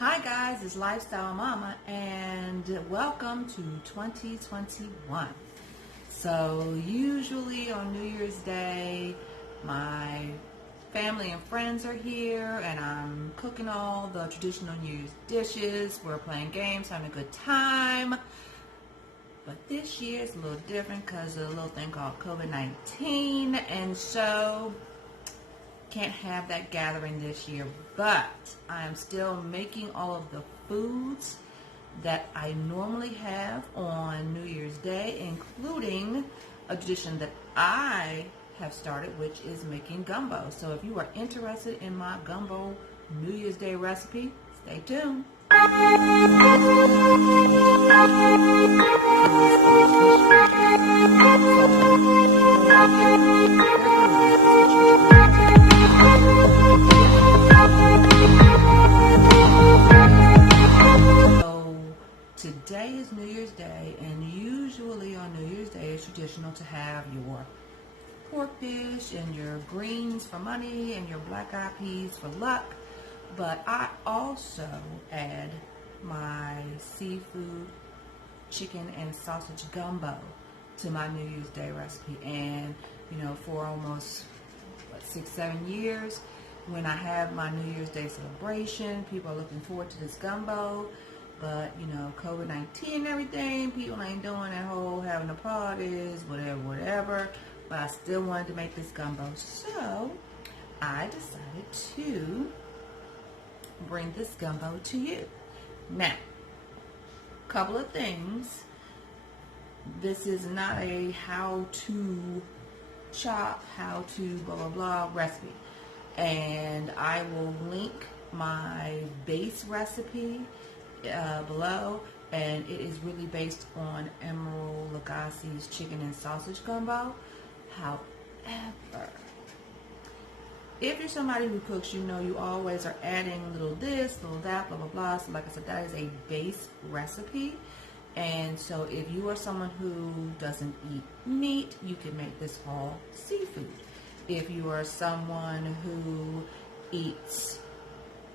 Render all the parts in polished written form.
Hi guys, it's Lifestyle Mama and welcome to 2021. So usually on New Year's Day, my family and friends are here and I'm cooking all the traditional New Year's dishes. We're playing games, having a good time. But this year is a little different because of a little thing called COVID-19, and so can't have that gathering this year, but I am still making all of the foods that I normally have on New Year's Day, including a tradition that I have started, which is making gumbo. So if you are interested in my gumbo New Year's Day recipe, stay tuned. So today is New Year's Day, and usually on New Year's Day it's traditional to have your pork dish and your greens for money and your black eyed peas for luck. But I also add my seafood, chicken, and sausage gumbo to my New Year's Day recipe. And you know, for almost 6-7 years, when I have my New Year's Day celebration, people are looking forward to this gumbo. But you know, COVID-19 and everything, people ain't doing that whole having the parties, whatever. But I still wanted to make this gumbo, so I decided to bring this gumbo to you. Now, couple of things. This is not a how to chop, how to blah blah blah recipe, and I will link my base recipe below, and it is really based on Emerald Lagasse's chicken and sausage gumbo. However, if you're somebody who cooks, you know you always are adding little this, little that, blah blah blah. So like I said, that is a base recipe. And so if you are someone who doesn't eat meat, you can make this all seafood. If you are someone who eats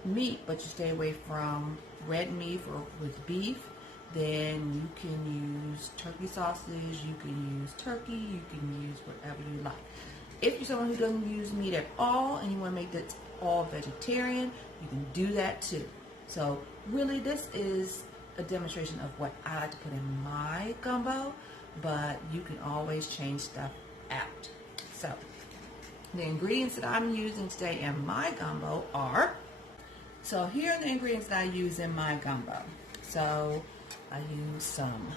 meat but you stay away from red meat or with beef, then you can use turkey sausage, you can use turkey, you can use whatever you like. If you're someone who doesn't use meat at all and you want to make it all vegetarian, you can do that too. So really this is a demonstration of what I like to put in my gumbo, but you can always change stuff out. So the ingredients that I'm using today in my gumbo are, so here are the ingredients that I use in my gumbo. So I use some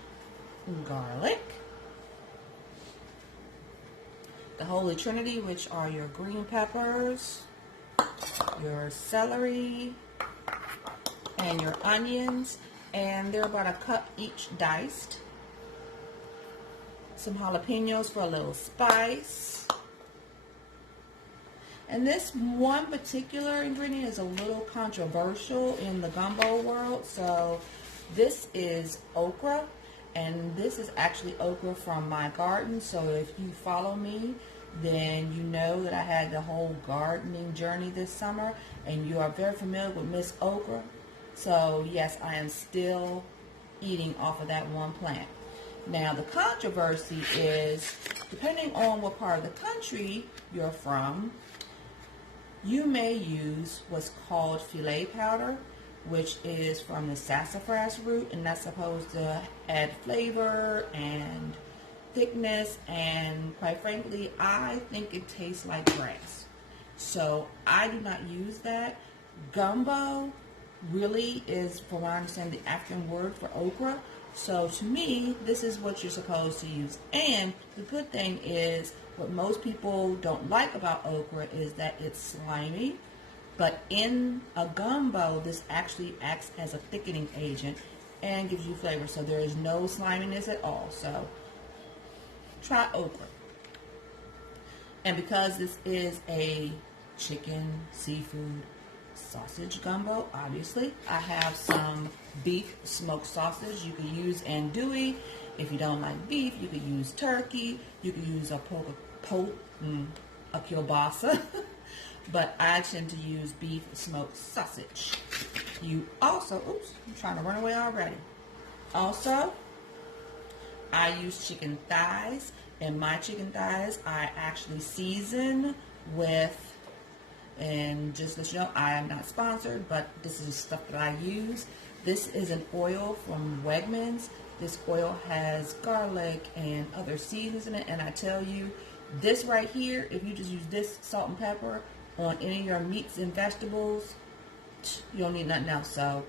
garlic, the Holy Trinity, which are your green peppers, your celery, and your onions, and they're about a cup each diced. Some jalapenos for a little spice. And this one particular ingredient is a little controversial in the gumbo world. So this is okra, and this is actually okra from my garden. So if you follow me, then you know that I had the whole gardening journey this summer, and you are very familiar with Miss Okra. So yes, I am still eating off of that one plant. Now the controversy is, depending on what part of the country you're from, you may use what's called filet powder, which is from the sassafras root, and that's supposed to add flavor and thickness, and quite frankly, I think it tastes like grass. So I do not use that. Gumbo really is, from what I understand, the African word for okra. So to me, this is what you're supposed to use. And the good thing is, what most people don't like about okra is that it's slimy. But in a gumbo, this actually acts as a thickening agent and gives you flavor. So there is no sliminess at all. So try okra. And because this is a chicken, seafood, sausage gumbo, obviously, I have some beef smoked sausage you could use andouille. If you don't like beef, you could use turkey. You could use a kielbasa. But I tend to use beef smoked sausage. You also, oops, I'm trying to run away already. Also, I use chicken thighs, and my chicken thighs I actually season with, and just to let you know, I am not sponsored, but this is stuff that I use. This is an oil from Wegmans. This oil has garlic and other seasonings in it, and I tell you, this right here, if you just use this salt and pepper on any of your meats and vegetables, you don't need nothing else. So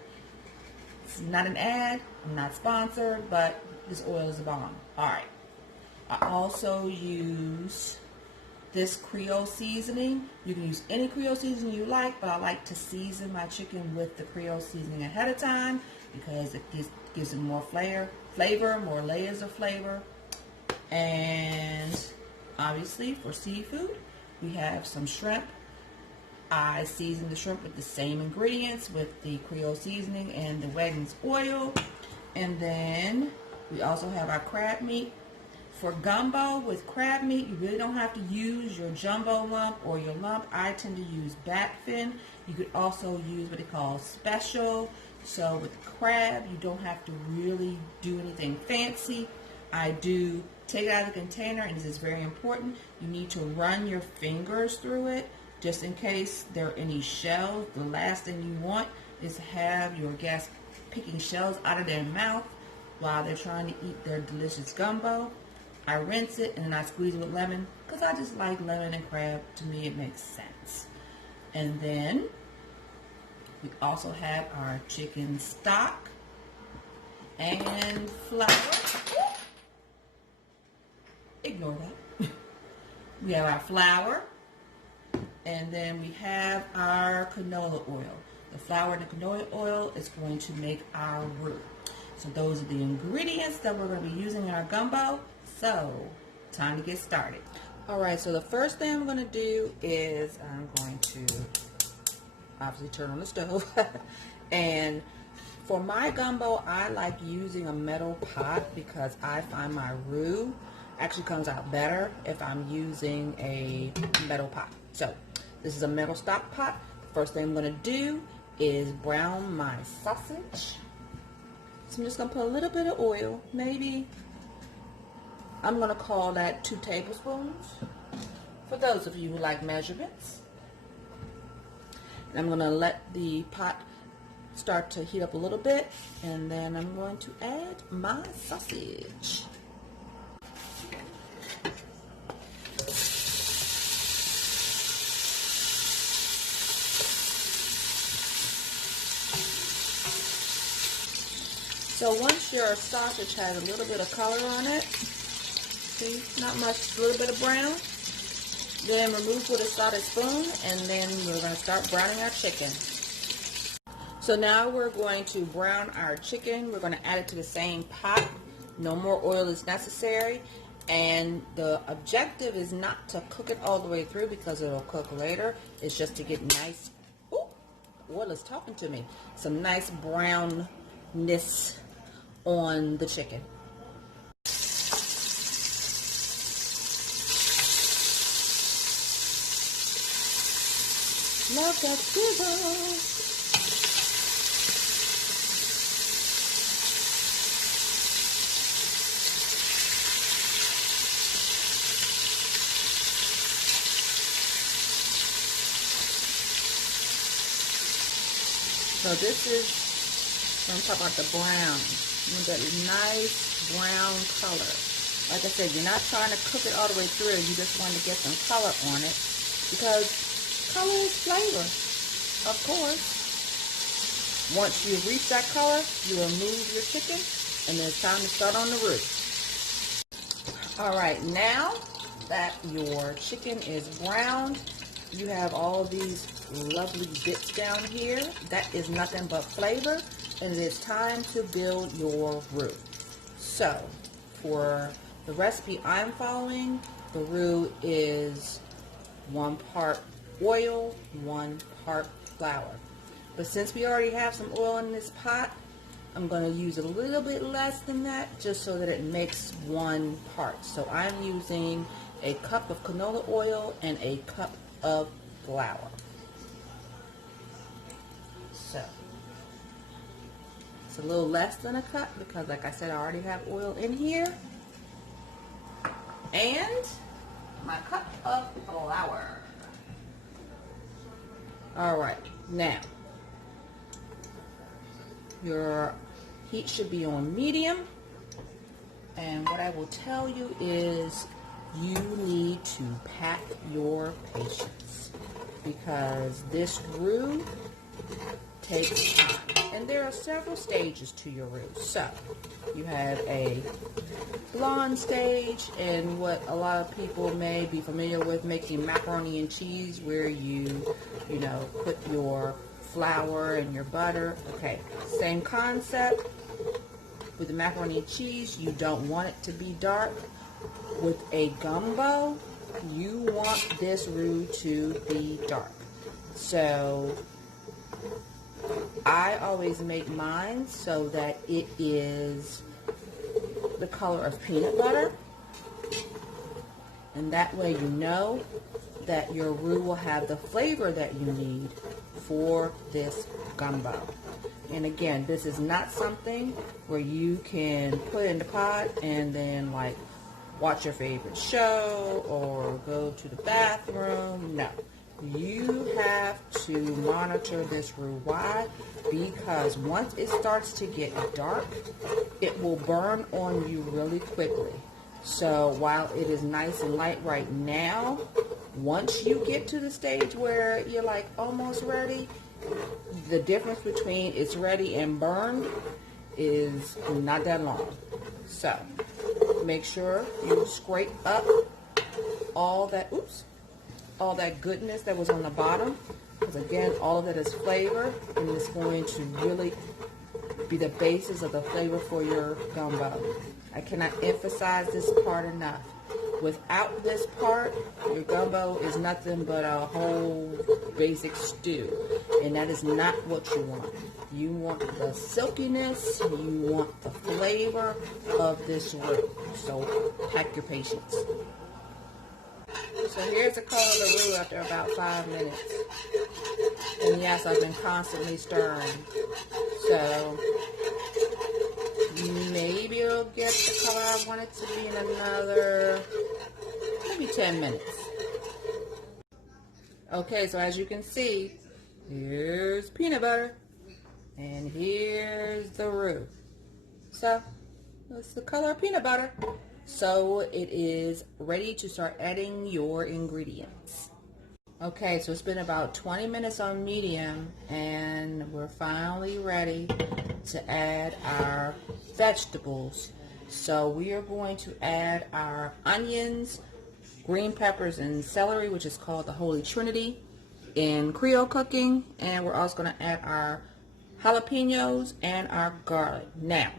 it's not an ad, I'm not sponsored, but this oil is a bomb. Alright. I also use this Creole seasoning. You can use any Creole seasoning you like, but I like to season my chicken with the Creole seasoning ahead of time because it gives it more flavor, more layers of flavor. And obviously for seafood, we have some shrimp. I season the shrimp with the same ingredients with the Creole seasoning and the Wegmans oil. And then we also have our crab meat. For gumbo with crab meat, you really don't have to use your jumbo lump or your lump. I tend to use backfin. You could also use what they call special. So with crab, you don't have to really do anything fancy. I do take it out of the container, and this is very important. You need to run your fingers through it just in case there are any shells. The last thing you want is to have your guests picking shells out of their mouth while they're trying to eat their delicious gumbo. I rinse it and then I squeeze it with lemon because I just like lemon and crab. To me, it makes sense. And then we also have our chicken stock and flour. Ignore that. We have our flour, and then we have our canola oil. The flour and the canola oil is going to make our roux. So those are the ingredients that we're going to be using in our gumbo. So, time to get started. Alright, so the first thing I'm going to do is I'm going to obviously turn on the stove. And for my gumbo, I like using a metal pot because I find my roux actually comes out better if I'm using a metal pot. So, this is a metal stock pot. The first thing I'm going to do is brown my sausage. So I'm just going to put a little bit of oil, maybe, I'm going to call that 2 tablespoons for those of you who like measurements. And I'm going to let the pot start to heat up a little bit, and then I'm going to add my sausage. So once your sausage has a little bit of color on it, see, not much, a little bit of brown, then remove with a solid spoon, and then we're going to start browning our chicken. So now we're going to brown our chicken. We're going to add it to the same pot. No more oil is necessary. And the objective is not to cook it all the way through because it'll cook later. It's just to get nice, ooh, oil is talking to me, some nice brownness on the chicken. Love that sizzle. So this is, I'm talking about the brown. You want that nice brown color. Like I said, you're not trying to cook it all the way through. You just want to get some color on it because color is flavor, of course. Once you reach that color, you remove your chicken, and then it's time to start on the roux. Alright, now that your chicken is browned, you have all these lovely bits down here. That is nothing but flavor, and it is time to build your roux. So, for the recipe I'm following, the roux is 1 part oil, 1 part flour. But since we already have some oil in this pot, I'm going to use a little bit less than that just so that it makes 1 part. So I'm using a cup of canola oil and a cup of flour. So It's a little less than a cup because, like I said, I already have oil in here. And my cup of flour. All right, now your heat should be on medium. And what I will tell you is you need to pack your patience because this roux takes time. And there are several stages to your roux. So you have a blonde stage and what a lot of people may be familiar with, making macaroni and cheese, where you put your flour and your butter. Okay, same concept. With the macaroni and cheese, you don't want it to be dark. With a gumbo, you want this roux to be dark. So I always make mine so that it is the color of peanut butter. And that way you know that your roux will have the flavor that you need for this gumbo. And again, this is not something where you can put in the pot and then like watch your favorite show or go to the bathroom. No. You have to monitor this roux. Why? Because once it starts to get dark, it will burn on you really quickly. So while it is nice and light right now, once you get to the stage where you're like almost ready, the difference between it's ready and burned is not that long. So make sure you scrape up all that goodness that was on the bottom, because again, all of that is flavor and it's going to really be the basis of the flavor for your gumbo. I cannot emphasize this part enough. Without this part, your gumbo is nothing but a whole basic stew, and that is not what you want. You want the silkiness, you want the flavor of this roux. So pack your patience. So here's the color of the roux after about 5 minutes. And yes, I've been constantly stirring. So maybe it'll get the color I want it to be in another maybe 10 minutes. Okay, so as you can see, here's peanut butter and here's the roux. So that's the color of peanut butter. So it is ready to start adding your ingredients. Okay, so it's been about 20 minutes on medium and we're finally ready to add our vegetables. So we are going to add our onions, green peppers, and celery, which is called the Holy Trinity in Creole cooking. And we're also going to add our jalapenos and our garlic. Now,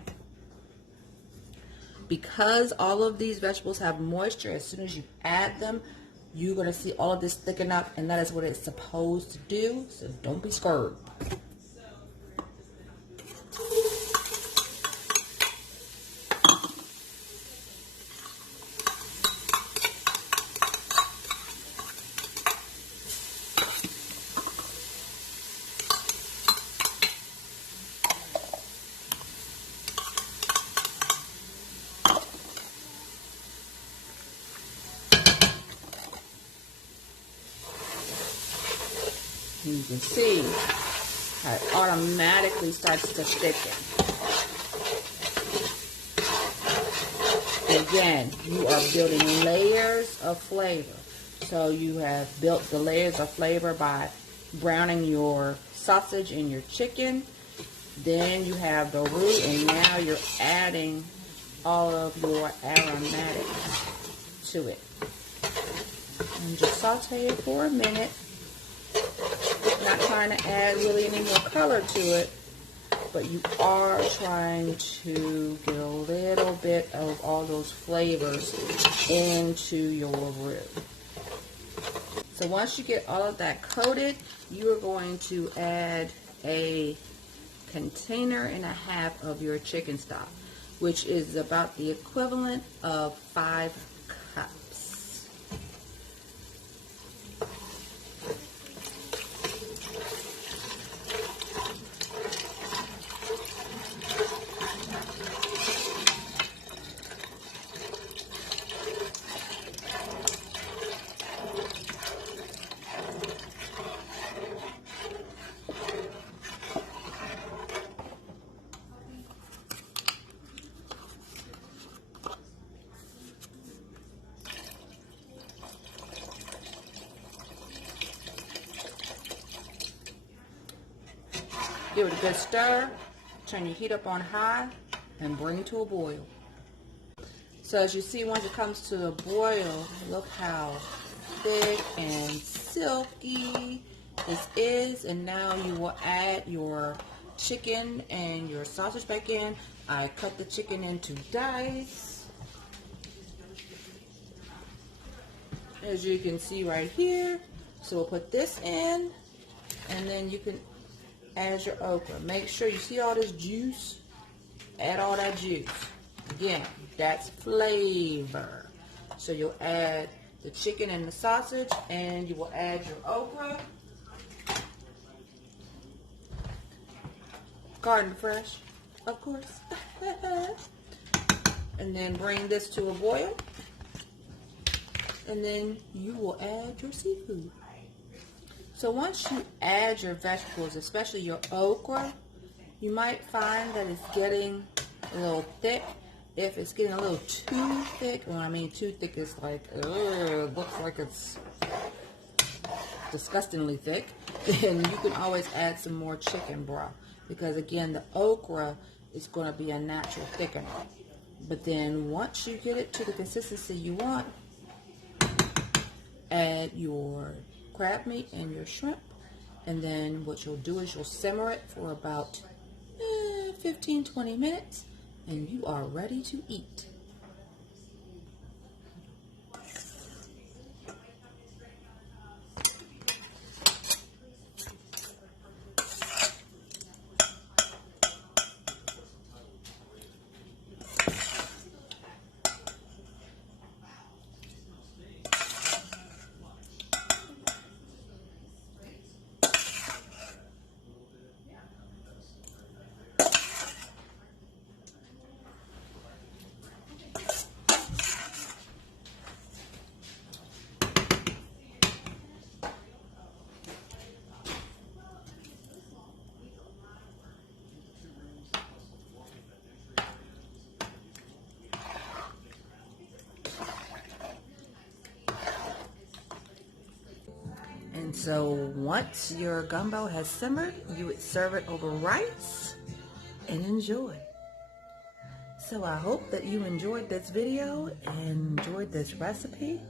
because all of these vegetables have moisture, as soon as you add them, you're going to see all of this thicken up, and that is what it's supposed to do, so don't be scared. You can see how it automatically starts to thicken. Again, you are building layers of flavor. So you have built the layers of flavor by browning your sausage and your chicken. Then you have the roux, and now you're adding all of your aromatics to it. And just saute it for a minute. Not trying to add really any more color to it, but you are trying to get a little bit of all those flavors into your roux. So once you get all of that coated, you are going to add a container and a half of your chicken stock, which is about the equivalent of 5 cups. Give it a good stir. Turn your heat up on high and bring to a boil. So as you see, once it comes to a boil, look how thick and silky this is. And now you will add your chicken and your sausage back in. I cut the chicken into dice, as you can see right here. So we'll put this in, and then you can add your okra. Make sure you see all this juice. Add all that juice. Again, that's flavor. So you'll add the chicken and the sausage, and you will add your okra. Garden fresh, of course. And then bring this to a boil. And then you will add your seafood. So once you add your vegetables, especially your okra, you might find that it's getting a little thick. If it's getting a little too thick, when I mean too thick, it's like, ugh, looks like it's disgustingly thick, then you can always add some more chicken broth. Because again, the okra is going to be a natural thickener. But then once you get it to the consistency you want, add your crab meat and your shrimp. And then what you'll do is you'll simmer it for about 15-20 minutes. And you are ready to eat. And so once your gumbo has simmered, you would serve it over rice and enjoy. So I hope that you enjoyed this video and enjoyed this recipe.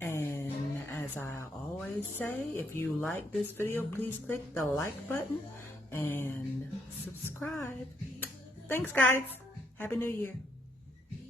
And as I always say, if you like this video, please click the like button and subscribe. Thanks, guys. Happy New Year.